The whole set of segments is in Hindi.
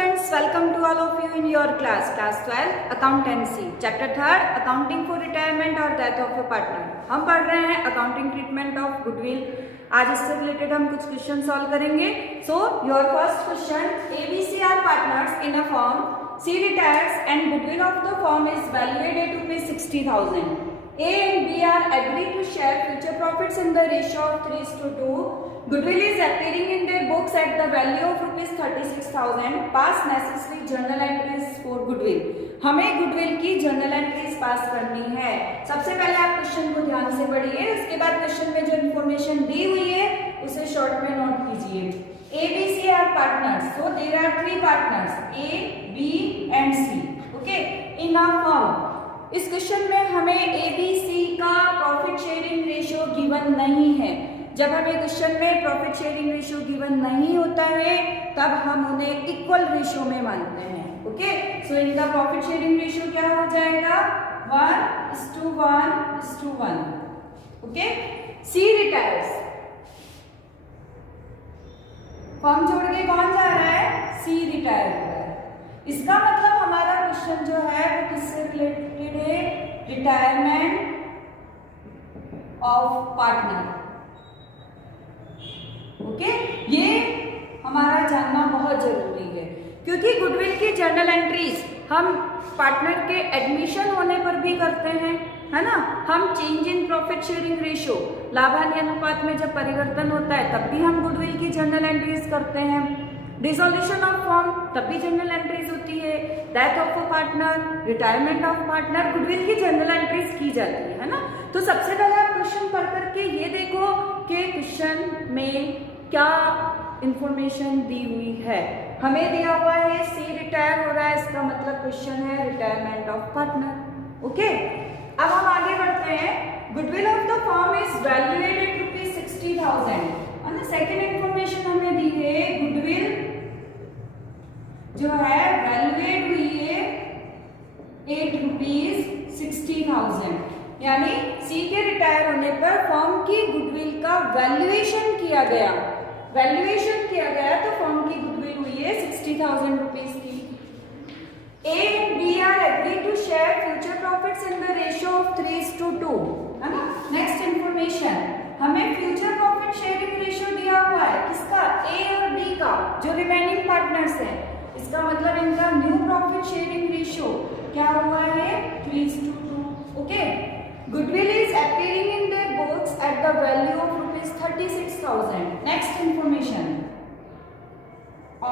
students, welcome to all of you in your class 12 accountancy chapter 3rd accounting for retirement or death of a partner। हम पढ़ रहे हैं अकाउंटिंग ट्रीटमेंट ऑफ गुडविल। आज इससे रिलेटेड हम कुछ क्वेश्चन सॉल्व करेंगे। So your first question, ABC are partners in a firm, C retires and goodwill of the firm is valued at ₹60,000. A and B are agreed to share future profits in the ratio of 3:2. Goodwill is appearing in their books at the value of ₹36,000. Pass necessary journal entries for goodwill. हमें गुडविल की जर्नल एंट्रीज पास करनी है। सबसे पहले आप क्वेश्चन को ध्यान से पढ़िए, उसके बाद क्वेश्चन में जो इन्फॉर्मेशन दी हुई है उसे शॉर्ट में नोट कीजिए। ABC are partners, so there are three partners A, B and C. Okay, in a firm. इस क्वेश्चन में हमें ABC का प्रॉफिट शेयरिंग रेशियो गिवन नहीं है। जब हमें क्वेश्चन में प्रॉफिट शेयरिंग रेशियो गिवन नहीं होता है तब हम उन्हें इक्वल रेशियो में मानते हैं। ओके, सो इनका प्रॉफिट शेयरिंग रेशियो क्या हो जाएगा? 1:1:1। ओके, C रिटायर्स, फर्म छोड़ के कौन जा रहा है? C रिटायर हो रहा है। इसका मतलब हमारा क्वेश्चन जो है वो किससे रिलेटेड है? Retirement of partner. ओके, ये हमारा जानना बहुत जरूरी है क्योंकि गुडविल की जर्नल एंट्रीज हम पार्टनर के एडमिशन होने पर भी करते हैं, है ना। हम change in profit sharing ratio, लाभ हानि अनुपात में जब परिवर्तन होता है तब भी हम गुडविल की जर्नल एंट्रीज करते हैं। डिसोल्यूशन ऑफ फर्म तब भी जर्नल एंट्रीज होती है। Death of a partner, retirement of partner, goodwill की जर्नल एंट्रीज की जाती है ना। तो सबसे पहले आप क्वेश्चन पढ़ करके ये देखो कि क्वेश्चन में क्या इंफॉर्मेशन दी हुई है। हमें दिया हुआ है C रिटायर हो रहा है, इसका मतलब क्वेश्चन है रिटायरमेंट ऑफ पार्टनर। ओके, अब हम आगे बढ़ते हैं। Goodwill of the firm is valued at ₹60,000। Second information हमें दी है, गुडविल जो है वैल्यूएड हुई है ₹60,000, यानी C के रिटायर होने पर फर्म की गुडविल का वैल्यूएशन किया गया। वैल्यूएशन किया गया तो फर्म की गुडविल हुई है ₹60,000 की। A and B are agreed to share future profits in the ratio of 3:2, है ना। नेक्स्ट इंफॉर्मेशन, हमें फ्यूचर प्रॉफिट शेयरिंग रेशियो दिया हुआ है किसका? A और B का, जो रिमेनिंग पार्टनर्स हैं। इसका मतलब इनका न्यू प्रॉफिट शेयरिंग रेशियो क्या हुआ है? 3:2। Okay, goodwill is appearing in their books at the value of ₹36,000। Next information,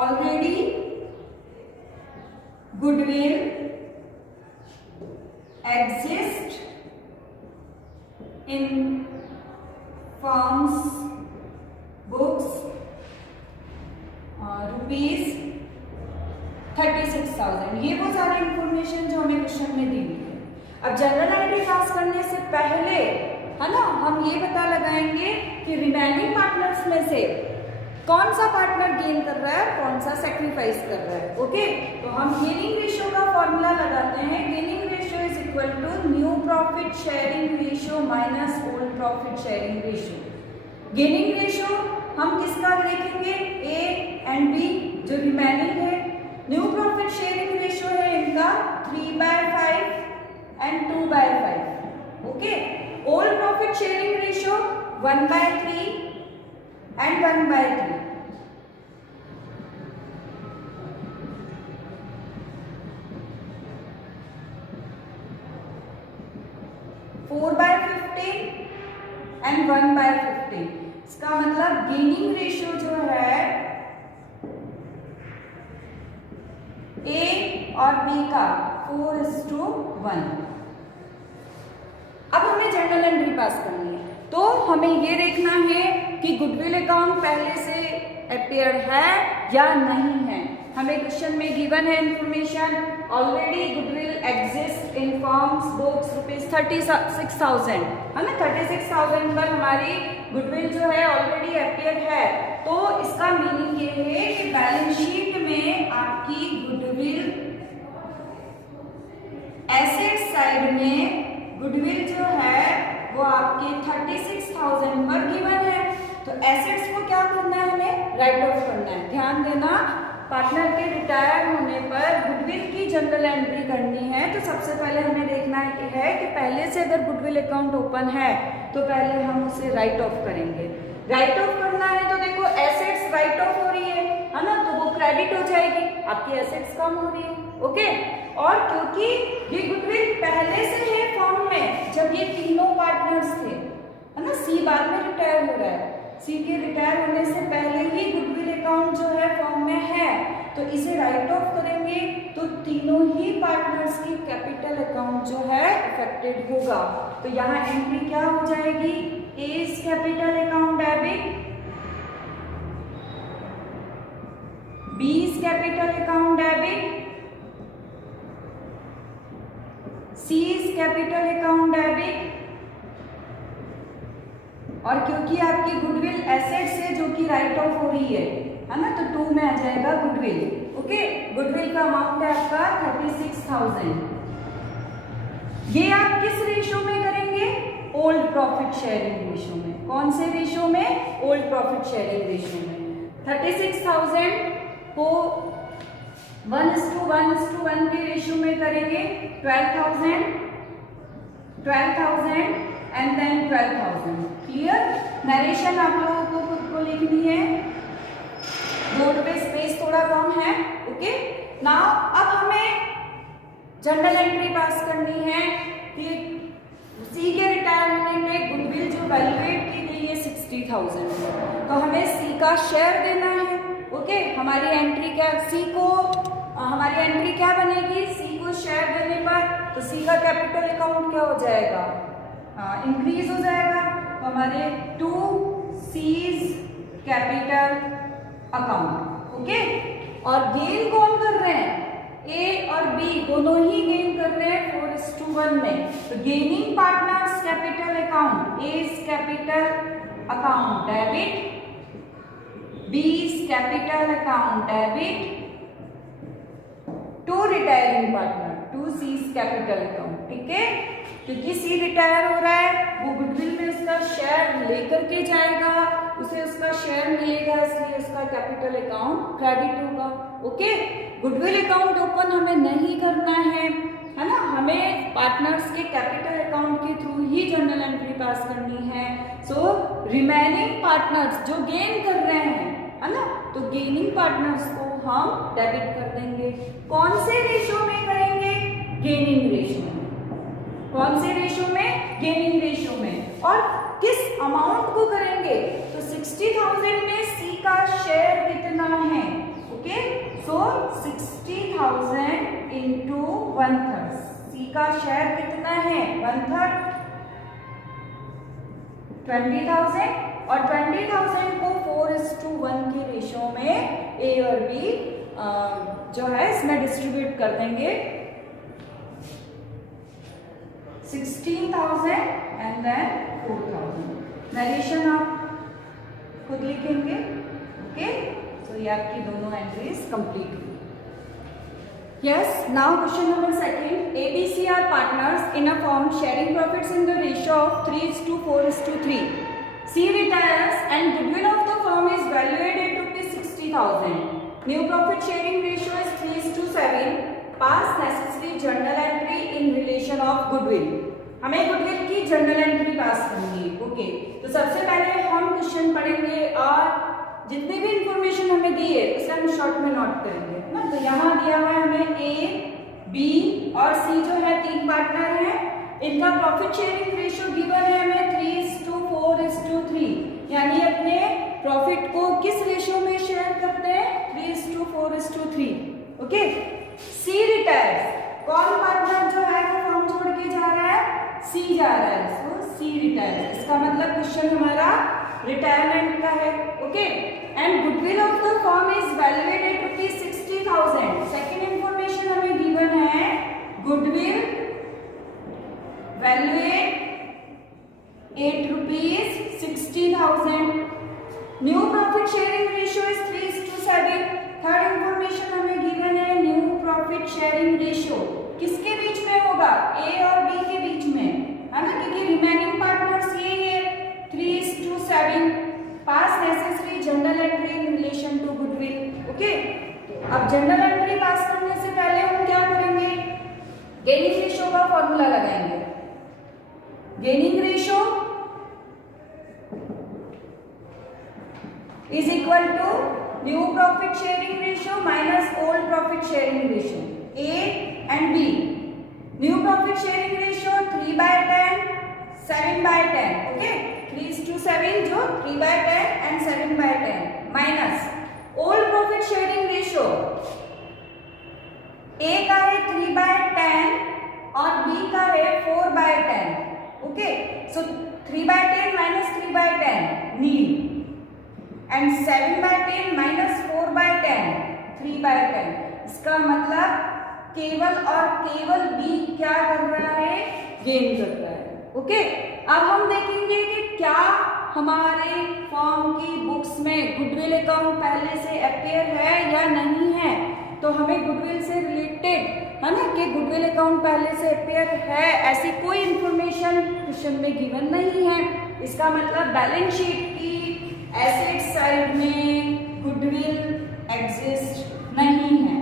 already goodwill exists in firm's books ₹36,000। ये वो सारी इंफॉर्मेशन जो हमें क्वेश्चन में दी हुई है। अब जनरल एंट्री पास करने से पहले, है ना, हम ये पता लगाएंगे कि रिमेनिंग पार्टनर्स में से कौन सा पार्टनर गेन कर रहा है, कौन सा सेक्रीफाइस कर रहा है। ओके, तो हम गेनिंग रेशियो का फॉर्मूला लगाते हैं। Gaining ratio is equal to new profit sharing ratio minus old profit sharing ratio. Gaining ratio हम किसका देखेंगे? A एंड B जो रिमेनिंग है। न्यू प्रॉफिट शेयरिंग रेशियो है इनका 3/5 and 2/5। Okay, old profit sharing ratio 1/3 and 1/3। 4/15 and 1/15। इसका मतलब गेनिंग रेशियो जो है A और B का 4:1। अब हमें जर्नल एंट्री पास करनी है, तो हमें ये देखना है कि गुडविल अकाउंट पहले से अपीयर है या नहीं है। हमें क्वेश्चन में गिवन है information, already goodwill exist in firms books ₹36,000, है ना। 36,000 पर हमारी गुडविल जो है ऑलरेडी अपीयर है। तो इसका मीनिंग ये है कि बैलेंस शीट में आपकी गुडविल एसेट साइड में गुडविल जो है वो आपके 36,000 पर गिवन है। तो एसेट्स को क्या करना है? हमें राइट ऑफ करना है। ध्यान देना, पार्टनर के रिटायर जनरल एंट्री करनी है तो सबसे पहले हमें देखना है कि पहले से अगर गुडविल अकाउंट ओपन है तो पहले हम उसे राइट ऑफ करेंगे। राइट ऑफ करना है तो देखो एसेट्स राइट ऑफ हो रही है ना, तो वो क्रेडिट हो जाएगी, आपकी एसेट्स कम हो रही है। ओके, और क्योंकि ये गुडविल पहले से है फॉर्म में जब ये तीनों पार्टनर्स थे, है ना, सी बाद में रिटायर हो रहा है, सी के रिटायर होने से पहले ही गुडविल अकाउंट जो है फॉर्म में है, तो इसे राइट ऑफ करेंगे तो तीनों ही पार्टनर्स की कैपिटल अकाउंट जो है अफेक्टेड होगा। तो यहाँ एंट्री क्या हो जाएगी, A's capital account debit, B's capital account debit, C's capital account debit, और क्योंकि आपकी गुडविल एसेट से जो कि राइट ऑफ हो रही है ना, तो 2 में आ जाएगा गुडविल। ओके, गुडविल का अमाउंट है आपका 36,000। ये आप किस रेशो में करेंगे, ओल्ड प्रॉफिट शेयरिंग रेशो में। कौन से रेशो में, ओल्ड प्रॉफिट शेयरिंग रेशो में। 36,000 को 1:1:1 के रेशो में करेंगे, 12,000 एंड देन 12,000। क्लियर। नरेशन आप लोगों को खुद को लिखनी है, बोर्ड पे स्पेस थोड़ा कम है। ओके, नाउ अब हमें जनरल एंट्री पास करनी है कि सी के रिटायर होने पे गुडविल जो वैल्यूएट की गई है 60,000, तो हमें सी का शेयर देना है। ओके, हमारी एंट्री क्या, सी को हमारी एंट्री क्या बनेगी, सी को शेयर देने पर तो सी का कैपिटल अकाउंट क्या हो जाएगा, इंक्रीज हो जाएगा। तो हमारे 2 सीज कैपिटल अकाउंट। ओके, और गेन कौन कर रहे हैं, ए और बी दोनों ही गेन कर रहे हैं 4:1 में। तो gaining partners capital account, A's capital account debit, B's capital account debit, 2 retiring partner, 2 C's capital account. ठीक है, क्योंकि सी रिटायर हो रहा है, वो गुडविल में उसका शेयर लेकर के जाएगा, उसे उसका शेयर मिलेगा, इसलिए उसका कैपिटल अकाउंट क्रेडिट होगा। ओके, गुडविल अकाउंट ओपन हमें नहीं करना है ना, हमें पार्टनर्स के कैपिटल अकाउंट के थ्रू ही जनरल एंट्री पास करनी है। सो रिमेनिंग पार्टनर्स जो गेन कर रहे हैं, है ना, तो गेनिंग पार्टनर्स को हम डेबिट कर देंगे। कौन से रेशो में करेंगे, गेनिंग रेशो में। कौन से रेशो में, गेनिंग रेशो में। और किस अमाउंट को करेंगे, तो 60,000 में सी का शेयर कितना है। ओके, सो 60,000 इंटू 1/3, सी का शेयर कितना है 1/3, 20,000, और 20,000 को 4:1 के रेशो में ए और बी जो है इसमें डिस्ट्रीब्यूट कर देंगे। 16,000 एंड देन 4,000। नरेशन आप खुद लिखेंगे। ओके, सो ये आपकी दोनों एंट्रीज कंप्लीट हुई। Yes, now question number 2, ABC are partners in a firm sharing profits in the ratio of 3:4:3. C retires and goodwill of the firm is valued at ₹60,000. New profit sharing ratio is 3:7. Pass necessary journal entry in relation of goodwill. हमें गुडविल की जर्नल एंट्री पास करनी है। ओके, तो सबसे पहले हम क्वेश्चन पढ़ेंगे और जितनी भी इंफॉर्मेशन हमें दी है उसे हम शॉर्ट में नोट करेंगे ना। तो यहाँ दिया हुआ है हमें ए, बी और सी जो है 3 पार्टनर हैं, इनका प्रॉफिट शेयरिंग रेशियो गिवन है हमें 3:4:3, यानी अपने प्रॉफिट को किस रेशियो में शेयर करते हैं, 3:4:3। ओके, सी रिटायर्स, कौन पार्टनर जो है वो फॉर्म छोड़ के जा रहा है, सी जा रहा है, सो सी रिटायर्स। इसका मतलब क्वेश्चन हमारा रिटायरमेंट का है। Okay, and goodwill of the firm is valuated at ₹60,000। Second information हमें गिवन है, goodwill valuate at ₹60,000। New profit sharing ratio is 3:7। Third information हमें गिवन है, न्यू प्रॉफिट शेयरिंग रेशियो किसके बीच में होगा, ए और बी के बीच में, है ना, क्योंकि रिमेनिंग पार्टनर्स ये है 3:7। Pass necessary journal entry in relation to goodwill. Okay, अब जनरल एंट्री पास करने से पहले हम क्या करेंगे, गेनिंग रेशियो का फॉर्मूला लगाएंगे। Gaining ratio is equal to new profit sharing ratio minus old profit sharing ratio, a and B. New profit sharing ratio 3/10, 7/10, okay, 3:7 जो 3/10 and 7/10 minus old profit sharing ratio, a का है 3/10 और बी का है 4/10, okay. So 3/10 minus 3/10 nil and 7/10 minus 4/10 3/10। इसका मतलब केवल और केवल बी क्या कर रहा है, गेन कर रहा है, ओके। अब हम देखेंगे कि क्या हमारे फॉर्म की बुक्स में गुडविल अकाउंट पहले से अपीयर है या नहीं है। तो हमें गुडविल से रिलेटेड है ना कि गुडविल अकाउंट पहले से अपीयर है, ऐसी कोई इंफॉर्मेशन क्वेश्चन में गिवन नहीं है। इसका मतलब बैलेंस शीट की एसेट साइड में गुडविल एग्जिस्ट नहीं है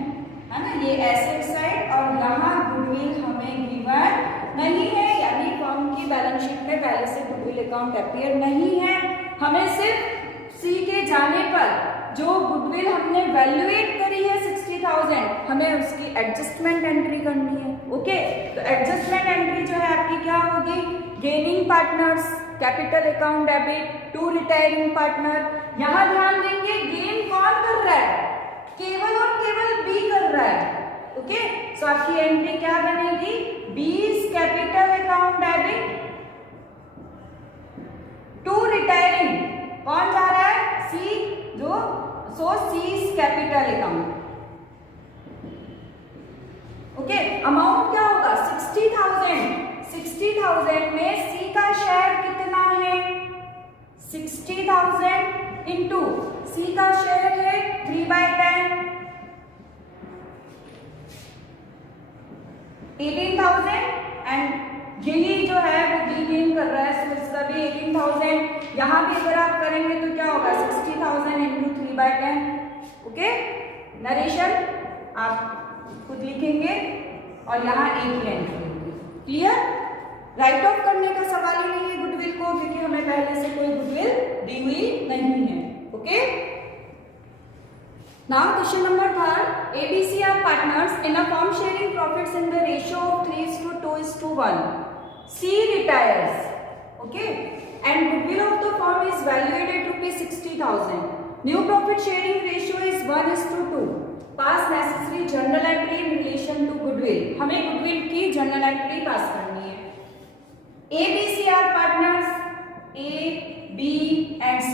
ना, ये एसेट साइड और यहाँ गुडविल हमें गिवन नहीं है, यानी फर्म की बैलेंस शीट में पहले से गुडविल अकाउंट अपीयर नहीं है। हमें सिर्फ सी के जाने पर जो गुडविल हमने वैल्यूएट करी है 60,000, हमें उसकी एडजस्टमेंट एंट्री करनी है, ओके। तो एडजस्टमेंट एंट्री जो है आपकी क्या होगी, gaining partners capital account debit to retiring partner. यहां ध्यान देंगे गेन कौन कर रहा है, केवल और केवल बी कर रहा है, ओके। सो आपकी एंट्री क्या बनेगी, B's capital account debit to retiring, कौन जा रहा है, सी, जो so C's capital account, okay. Amount क्या होगा 60,000, 60,000 में सी का शेयर कितना है, 60,000 इंटू सी का शेयर है 3/10, 18,000 एंड यही जो है वो बी गेन कर रहा है, सो इसका भी 18,000। यहां भी अगर आप करेंगे तो क्या होगा 60,000 इंटू 3/10, ओके। नरेशन आप खुद लिखेंगे और यहाँ एक ही एंट्री होगी, क्लियर। राइट ऑफ करने का सवाल ही नहीं है गुडविल को, क्योंकि हमें पहले से कोई गुडविल दी हुई नहीं है, okay. Now question number 3, ABC are partners in a firm sharing profits in the ratio of 3:2:1. C retires, okay, and goodwill of the firm is valued at ₹60,000. New profit sharing ratio is 1:2. Pass necessary journal entry in relation to goodwill. हमें goodwill की journal entry पास करनी है। ABC are partners A, B and C.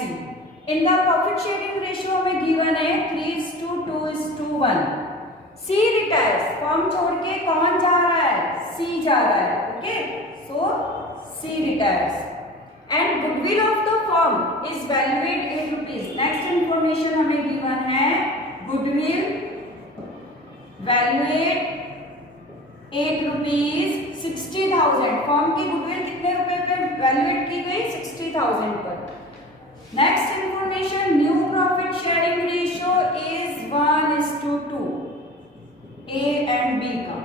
In the profit sharing ratio में given है 3:2:1. C retires, फॉर्म छोड़ के कौन जा रहा है, C जा रहा है, okay. So C retires and goodwill of the firm is valued ₹8. Next information हमें given है goodwill valued ₹8, 60,000। फॉर्म की गुडविल कितने रुपए पे वैल्यूएट की गई, 60,000 पर। Next information, new profit sharing ratio is 1:2, A and B का,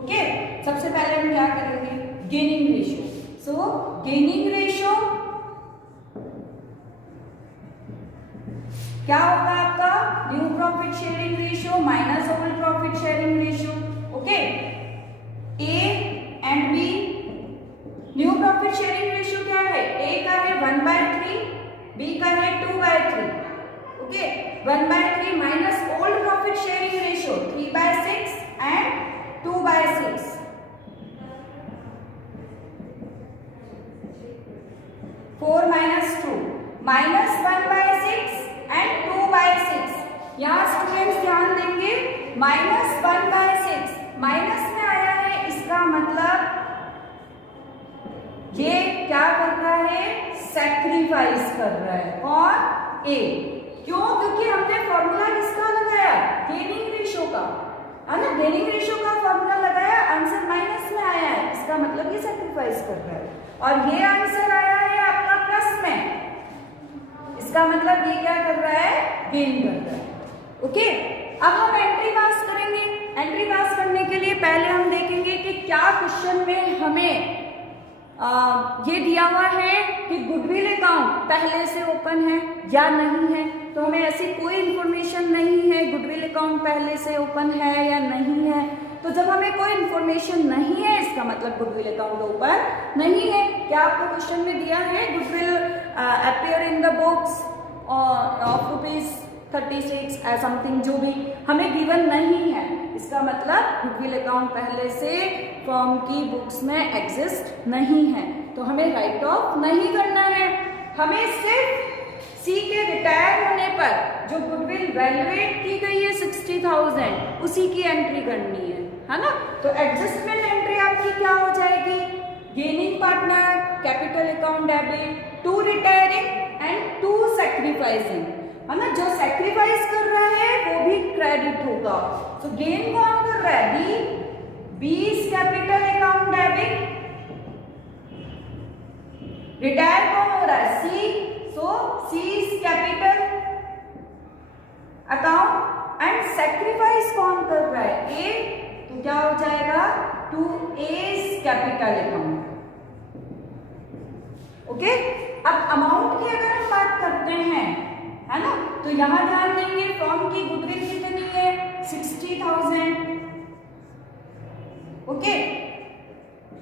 ओके। सबसे पहले हम क्या करेंगे, gaining ratio. So gaining ratio क्या होगा आपका, new profit sharing ratio minus old profit sharing ratio, okay. A and B, new profit sharing ratio क्या है, ए का है 1/3, बी का है 2/3, okay. 1/3 minus old profit sharing ratio 3/6 and 2/6, 4 minus 2 minus 1/6 and 2/6। यहाँ स्टूडेंट्स ध्यान देंगे, -1/6 माइनस में आया है, इसका मतलब ये क्या कर रहा है, सैक्रिफाइस कर रहा है, और ए, क्यों, क्योंकि हमने फॉर्मूला किसका लगाया, गेनिंग रेशियो का, है ना। गेनिंग रेशियो का फॉर्मूला लगाया, आंसर माइनस में आया है, इसका मतलब ये सैक्रिफाइस कर रहा है, और ये आंसर आया है आपका प्लस में, इसका मतलब ये क्या कर रहा है, गेन कर रहा है, ओके। अब हम एंट्री पास करेंगे। एंट्री पास करने के लिए पहले हम देखेंगे कि क्वेश्चन में हमें ये दिया हुआ है कि गुडविल अकाउंट पहले से ओपन है या नहीं है, तो हमें ऐसी कोई इंफॉर्मेशन नहीं है गुडविल अकाउंट पहले से ओपन है या नहीं है। तो जब हमें कोई इंफॉर्मेशन नहीं है इसका मतलब गुडविल अकाउंट ओपन नहीं है। क्या आपको क्वेश्चन में दिया है goodwill appear in the books of ₹36 something, जो भी हमें गिवन नहीं है, इसका मतलब गुडविल अकाउंट पहले से फर्म की बुक्स में एग्जिस्ट नहीं है, तो हमें राइट ऑफ नहीं करना है। हमें सिर्फ सी के रिटायर होने पर जो गुडविल वैल्यूएट की गई है 60,000 उसी की एंट्री करनी है ना। तो एडजस्टमेंट एंट्री आपकी क्या हो जाएगी, gaining partner capital account debit, to retiring and to sacrificing, है ना। जो सैक्रिफाइस कर रहा है वो भी क्रेडिट होगा। तो गेन कौन कर रहा है, B is capital account debit, retire कौन हो रहा है, C, so C is capital account and sacrifice कौन कर रहा है, ए, तो क्या हो जाएगा, to a is capital account. Okay, अब अमाउंट की अगर हम बात करते हैं, है ना, तो यहां ध्यान देंगे फर्म की गुडविल कितनी है, 60,000। Okay,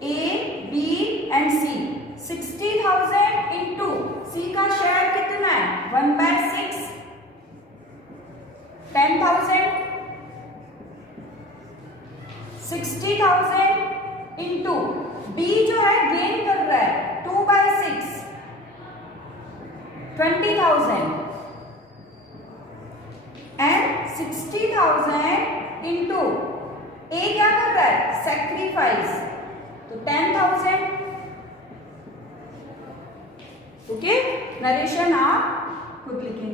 a, b and c, 60,000 into c का शेयर कितना है, 1/6, 10,000, 60,000 इंटू बी जो है गेन कर रहा है 2/6, 20,000 एंड 60,000 इंटू ए क्या कर रहा है, सैक्रिफाइस, तो 10,000। ओके, नरेशन आप खुद लिखेंगे।